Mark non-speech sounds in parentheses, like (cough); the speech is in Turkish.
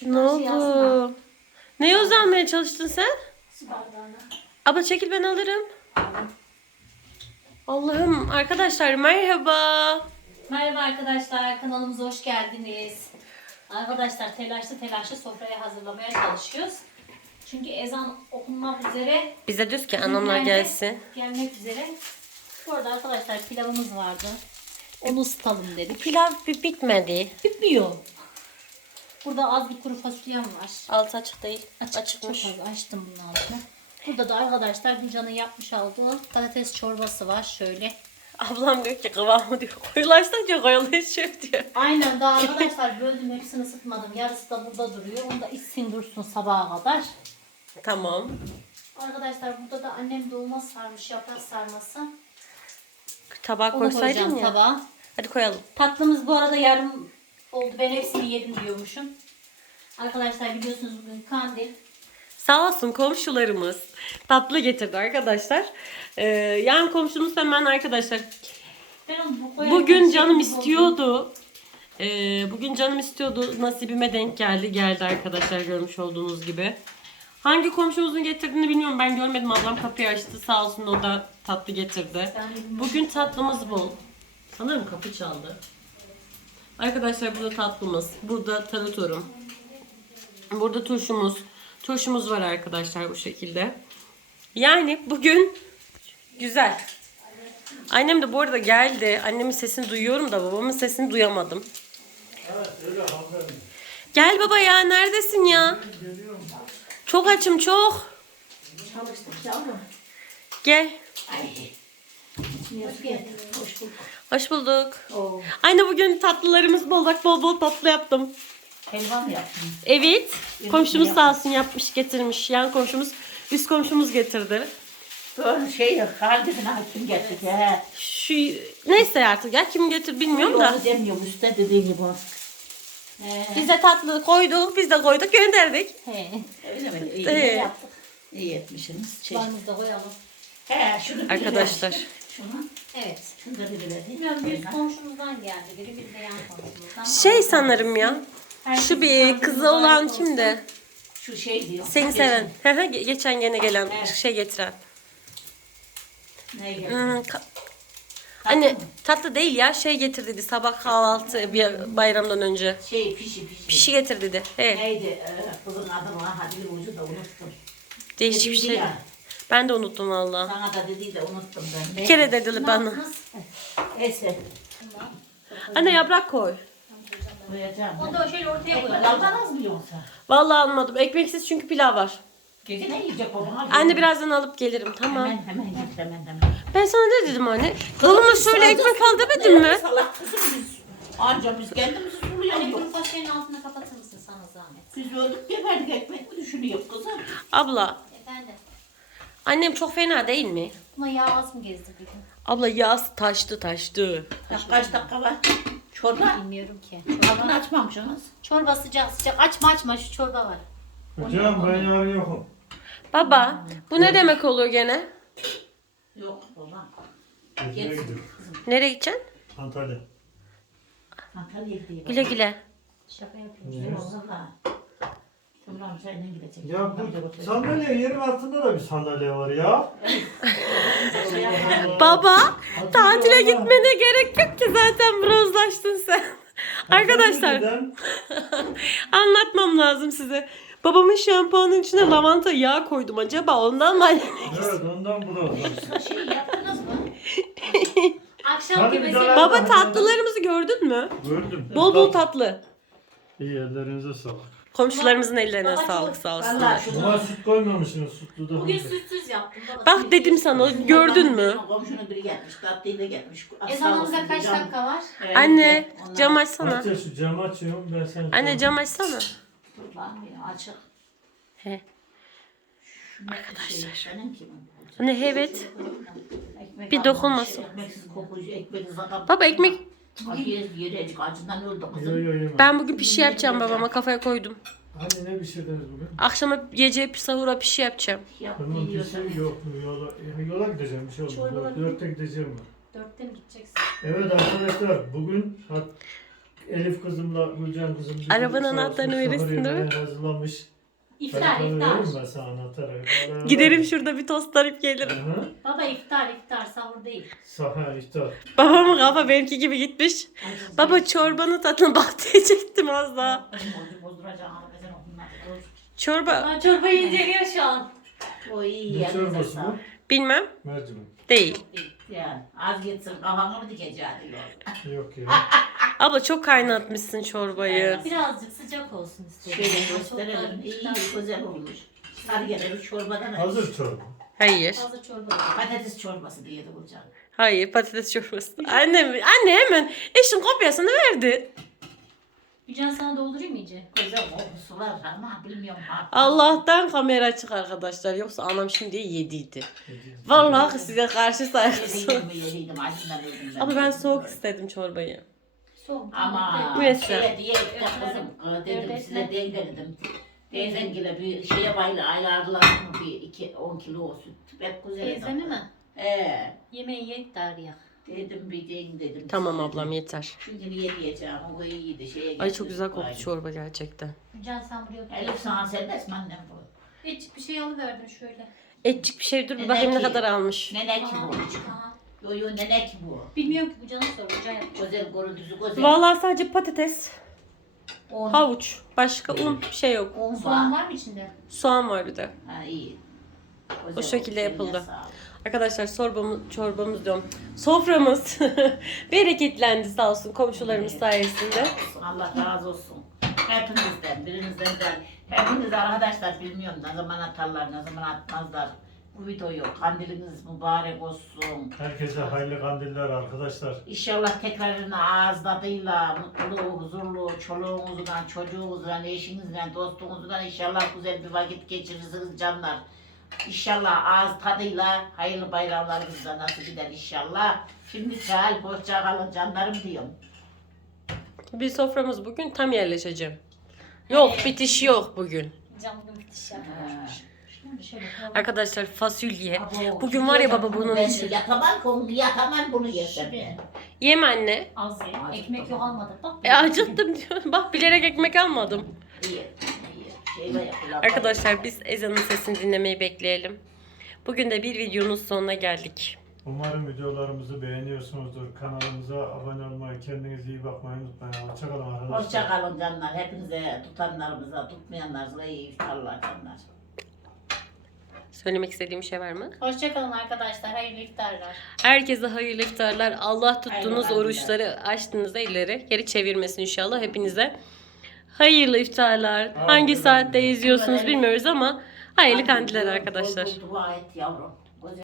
Şunu ne oldu? Yazma. Neyi yani. uzanmaya çalıştın sen? Abla çekil ben alırım. Allah'ım arkadaşlar merhaba. Merhaba arkadaşlar kanalımıza hoş geldiniz. Arkadaşlar telaşlı telaşlı, telaşlı sofraya hazırlamaya çalışıyoruz. Çünkü ezan okunmak üzere. Bize düz ki anamlar gelme, gelsin. Gelmek üzere. Bu arada arkadaşlar pilavımız vardı. Onu ısıtalım evet. dedi. Pilav bitmedi. Bitmiyor. Burada az bir kuru fasulyem var. Altı açık değil. Açık. Açıkmış. Çok az açtım bunun altını Burada da arkadaşlar bir Gülcan'ın yapmış olduğu patates çorbası var şöyle. Ablam diyor ki kıvamı diyor. Koyulaştınca koyulayı şef diyor. Aynen daha (laughs) arkadaşlar böldüm hepsini sıkmadım Yarısı da burada duruyor. Onu da içsin dursun sabaha kadar. Tamam. Arkadaşlar burada da annem dolma sarmış yaprak sarması. Tabağa koysaydın ya. Tabağa. Hadi koyalım. Tatlımız bu arada yarım Oldu ben hepsini yedim diyormuşum. Arkadaşlar biliyorsunuz bugün kandil. Sağ olsun komşularımız tatlı getirdi arkadaşlar. Ee, yan komşumuz hemen arkadaşlar. Bugün canım istiyordu. Ee, bugün canım istiyordu. Nasibime denk geldi. Geldi arkadaşlar görmüş olduğunuz gibi. Hangi komşumuzun getirdiğini bilmiyorum. Ben görmedim. Ablam kapıyı açtı. Sağ olsun o da tatlı getirdi. Bugün tatlımız bol. Bu. Sanırım kapı çaldı. Arkadaşlar burada tatlımız. Burada tanıtorum. Burada turşumuz. Turşumuz var arkadaşlar bu şekilde. Yani bugün güzel. Annem de bu arada geldi. Annemin sesini duyuyorum da babamın sesini duyamadım. Evet, Gel baba ya neredesin ya? Evet, çok açım çok. Çalıştı, Gel. Ay. Hoş, Hoş, bulduk. Hoş bulduk. Oo. Aynı bugün tatlılarımız bol bak bol bol tatlı yaptım. Helva mı yaptın? Evet. Yürü komşumuz yapmış. sağ olsun yapmış getirmiş. Yan komşumuz üst komşumuz getirdi. Son şey kaldı kim getirdi evet. he. Şu neyse artık ya kim getir bilmiyorum Koy, da. Onu demiyorum üstte dediğin gibi. He. Koydu, biz de tatlı koyduk biz de koyduk gönderdik. He. Öyle evet, mi? Evet. İyi, he. iyi yaptık. İyi etmişsiniz. Şey. koyalım. He, şunu Arkadaşlar. Bile. (laughs) Evet. De biri, şey sanırım ya. Herkesin şu bir kızı olan, olan kimdi? Şu şey diyor. Seni seven. Geçen gene gelen, (laughs) Geçen, gelen evet. şey getiren. Gelen? Hmm, tatlı hani mi? tatlı değil ya şey getirdi dedi sabah kahvaltı (laughs) bir bayramdan önce. Şey pişi pişi. Pişi getir dedi. Neydi kızın adı mı? Hadi bir ucu da unuttum. Değişik bir şey. Ya. Ben de unuttum valla. Sana da dedi de unuttum ben. Bir ne? kere dedi ne bana. Neyse. Anne ne? yaprak koy. Ne? Koyacağım. Ne? Onu da şöyle ortaya koy. Almadan az mı yoksa? Valla almadım. Ekmeksiz çünkü pilav var. Gece ne yiyecek o bana? Anne olalım. birazdan alıp gelirim tamam. Hemen hemen ben. hemen hemen. Ben sana ne dedim anne? Kalımı söyle ekmek al demedin de de mi? Salak kızım biz. Anca biz kendimizi buluyoruz. Anne bunu başkanın altında kapatır mısın sana zahmet? Biz öldük geberdik ekmek mi düşünüyor kızım? Abla. Efendim. Annem çok fena değil mi? Buna az mı gezdi bugün? Abla yağ taştı taştı. Taş Kaç, dakika var? Çorba? Bilmiyorum ki. Çorba. Aklını açmamışsınız. Çorba sıcak sıcak. Açma açma şu çorba var. Onu Hocam yapalım. ben yarın yokum. Baba bu evet. ne demek olur gene? Yok baba. Nereye, gidiyoruz? Nereye gideceksin? Antalya. Antalya'ya gideyim. Güle güle. Şaka yapıyorum. Ne? Şaka ne? Ya bu sandalye yerin altında da bir sandalye var ya. (laughs) Baba Hatırlı tatile adam. gitmene gerek yok ki zaten bronzlaştın sen. Tantali Arkadaşlar (laughs) anlatmam lazım size. Babamın şampuanın içine lavanta yağ koydum acaba ondan (laughs) mı alerjisi? Evet ondan bunu Akşam gibi. Baba tatlılarımızı gördün mü? Gördüm. Bol evet, bol tatlı. İyi ellerinize sağlık. Komşularımızın ellerine Daha sağlık çok, sağ olsun. Bunlar süt, yani. süt koymamışsınız sütlü da. Bugün sütsüz yaptım. Bak sütsüz dedim süt, süt. Süt. sana gördün mü? Komşunun biri gelmiş tatlıyla gelmiş. Ah, Ezanımıza kaç cam. dakika var? Evet. Anne Onlar... cam onları... açsana. Aç ya şu cam açıyorum ben sen. Anne cam, cam açsana. Dur lan bir aç. He. (laughs) Arkadaşlar. anne hani evet. bir dokunmasın. Şey, ekmeksiz kokulucu, Baba ya. ekmek. Y Ay, yeri, yeri, yeri. Çık, yo, yo, ben bugün pişi bugün yapacağım, şey yapacağım babama, kafaya koydum. Hani ne pişirdiniz şey bugün? Akşama gece bir sahura pişi yapacağım. Yap, yok, pişi şey yok. Yola, yola gideceğim, bir şey Çocuk oldu. Mi? Dört, dörtte gideceğim ben. Dörtte mi gideceksin? Evet arkadaşlar, bugün hat, Elif kızımla Gülcan kızım... Arabanın anahtarını verirsin değil mi? Hazırlanmış. İftar iftar. Sana, Giderim mi? şurada bir tost tarif gelirim. Baba iftar iftar sahur değil. (laughs) sahur iftar. baba mı kafa benimki gibi gitmiş. (laughs) baba çorbanı tadına bak çektim az daha. (laughs) çorba. Aa, çorba inceliyor şu an. Oy, ne çorbası bu? Bilmem. Mercimek. Değil. Değil. Yani, az gitsin kafamı mı dikeceğim? Yani. (laughs) (laughs) Yok ya. (laughs) Abla çok kaynatmışsın çorbayı. Evet, yani birazcık sıcak olsun istedim. Şöyle gösterelim. İyi güzel, güzel olmuş. Sarı yerel çorbadan Hazır ayırsın. çorba. Hayır. Hazır çorba. Patates çorbası diye de bulacağım. Hayır patates çorbası. anne, anne hemen eşin kopyasını verdi. Gücen sana doldurayım mı Kocam o sular ama bilmiyorum. Artık. Allah'tan kamera çık arkadaşlar. Yoksa anam şimdi yediydi. Vallahi size karşı saygısı. (laughs) yediydim, yediydim. Ama ben, ben yediydim. soğuk Böyle. istedim çorbayı. Doğru, ama. Neyse. Evet, ye, Dedim Ölbeşle. size de dedim. Teyzen gibi bir şeye bayla ayarla mı bir iki on kilo o süt. Pek güzel. Teyzeni mi? Ee. Yemeği ye dar ya. Dedim bir deyin dedim. Tamam ablam ederim. yeter. Çünkü niye diyeceğim o kadar iyiydi. Şeye Ay çok bahay. güzel kokuyor çorba gerçekten. Hı can sen buraya Elif sana yani, serbest mi annem bu? Etçik bir şey alıverdim şöyle. Etçik bir şey dur bir bakayım ne kadar, kadar almış. Ne ne, ne ki bu? Hiç, Aa. Yo yo nenek bu. Bilmiyorum ki bu canım sor. Gözel canı koru düzü gözel. Valla sadece patates. On. Havuç. Başka evet. un bir şey yok. Un soğan, soğan var mı içinde? Soğan var bir de. Ha iyi. Gözel, o şekilde o yapıldı. Sağlık. Arkadaşlar sorbamız, çorbamız diyorum. Soframız (laughs) bereketlendi sağ olsun komşularımız evet. sayesinde. Allah razı olsun. Hepinizden birinizden güzel. Hepiniz arkadaşlar bilmiyorum ne zaman atarlar ne zaman atmazlar bu videoyu. Kandiliniz mübarek olsun. Herkese hayırlı kandiller arkadaşlar. İnşallah tekrarın tadıyla, mutlu, huzurlu çoluğunuzla, çocuğunuzla, eşinizle, dostunuzla inşallah güzel bir vakit geçirirsiniz canlar. İnşallah ağız tadıyla hayırlı bayramlarınızla nasıl gider inşallah. Şimdi sağol, hoşça kalın canlarım diyorum. Bir soframız bugün tam yerleşeceğim. Yok evet. bitiş yok bugün. Can bitiş yapmış. Yani. Arkadaşlar fasulye. Aha, Bugün şey var ya olacak. baba bunun bunu için. Yatamam bunu yatamam bunu yerim. Yem anne. Az ye. Acıt ekmek baba. yok almadım. Bak. Bileyim. E acıttım diyor. Bak bilerek ekmek almadım. İyi. iyi. Şey, arkadaşlar yapayım. biz ezanın sesini dinlemeyi bekleyelim. Bugün de bir videonun sonuna geldik. Umarım videolarımızı beğeniyorsunuzdur. Kanalımıza abone olmayı, kendinize iyi bakmayı unutmayın. Hoşçakalın arkadaşlar. Hoşçakalın canlar. Hepinize tutanlarımıza, tutmayanlarımıza iyi kalın canlar. Söylemek istediğim bir şey var mı? Hoşçakalın arkadaşlar. Hayırlı iftarlar. Herkese hayırlı iftarlar. Allah tuttuğunuz hayırlı oruçları açtığınız elleri geri çevirmesin inşallah hepinize. Hayırlı iftarlar. Evet, Hangi ben saatte ben izliyorsunuz ben bilmiyoruz evet. ama hayırlı, hayırlı kandiller arkadaşlar. Dua et